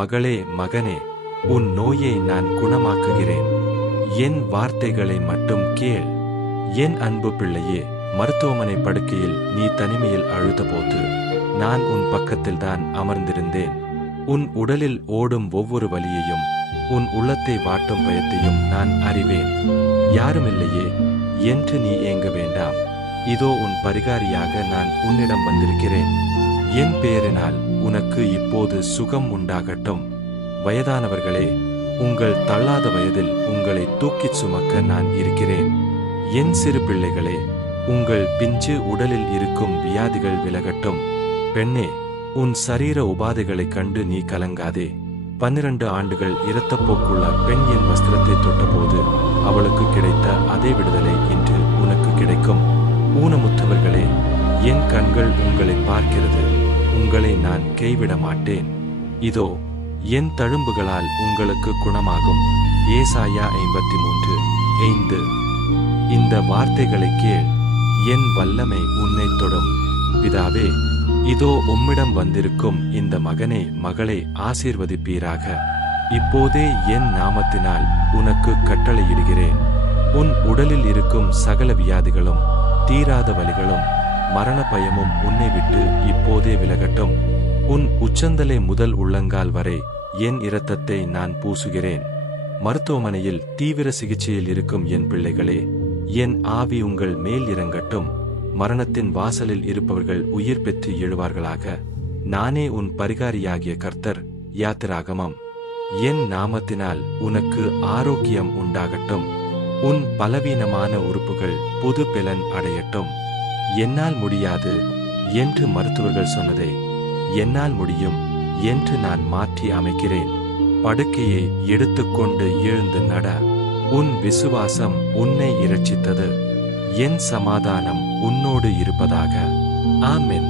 மகளே, மகனே, உன் நோயை நான் குணமாக்குகிறேன். என் வார்த்தைகளை மட்டும் கேள். என் அன்பு பிள்ளையே, மருத்துவமனை படுக்கையில் நீ தனிமையில் அழுதபோது நான் உன் பக்கத்தில்தான் அமர்ந்திருந்தேன். உன் உடலில் ஓடும் ஒவ்வொரு வலியையும், உன் உள்ளத்தை வாட்டும் பயத்தையும் நான் அறிவேன். யாருமில்லையே என்று நீ ஏங்க வேண்டாம். இதோ உன் பரிகாரியாக நான் உன்னிடம் வந்திருக்கிறேன். என் பேரினால் உனக்கு இப்போது சுகம் உண்டாகட்டும். வயதானவர்களே, உங்கள் தள்ளாத வயதில் உங்களை தூக்கிச் சுமக்க நான் இருக்கிறேன். என் சிறு பிள்ளைகளே, உங்கள் பிஞ்சு உடலில் இருக்கும் வியாதிகள் விலகட்டும். பெண்ணே, உன் சரீர உபாதைகளைக் கண்டு நீ கலங்காதே. 12 ஆண்டுகள் இரத்தப்போக்குள்ள பெண் என் வஸ்திரத்தை தொட்டபோது அவளுக்கு கிடைத்த அதே விடுதலை இன்று உனக்கு கிடைக்கும். ஊனமுற்றவர்களே, என் கண்கள் உங்களை பார்க்கிறது. உங்களை நான் கைவிட மாட்டேன். இதோ என் தழும்புகளால் உங்களுக்கு குணமாகும். ஏசாயா 53:5. இந்த வார்த்தைகளை கேள். என் வல்லமை உன்னை தொடும். பிதாவே, இதோ உம்மிடம் வந்திருக்கும் இந்த மகனே, மகளை ஆசீர்வதிப்பீராக. இப்போதே என் நாமத்தினால் உனக்கு கட்டளையிடுகிறேன். உன் உடலில் இருக்கும் சகல வியாதிகளும், தீராத வலிகளும், மரண பயமும் உன்னை விட்டு இப்போதே விலகட்டும். உன் உச்சந்தலை முதல் உள்ளங்கால் வரை என் இரத்தத்தை நான் பூசுகிறேன். மருத்துவமனையில் தீவிர சிகிச்சையில் இருக்கும் என் பிள்ளைகளே, என் ஆவி உங்கள் மேல் இறங்கட்டும். மரணத்தின் வாசலில் இருப்பவர்கள் உயிர் பெற்று எழுவார்களாக. நானே உன் பரிகாரியாகிய கர்த்தர். யாத்திராகமம். என் நாமத்தினால் உனக்கு ஆரோக்கியம் உண்டாகட்டும். உன் பலவீனமான உறுப்புகள் புது பெலன் அடையட்டும். என்னால் முடியாது என்று மருத்துவர்கள் சொன்னதை என்னால் முடியும் என்று நான் மாற்றி அமைக்கிறேன். படுக்கையை எடுத்துக்கொண்டு எழுந்து நட. உன் விசுவாசம் உன்னை இரட்சித்தது. என் சமாதானம் உன்னோடு இருப்பதாக. ஆமென்.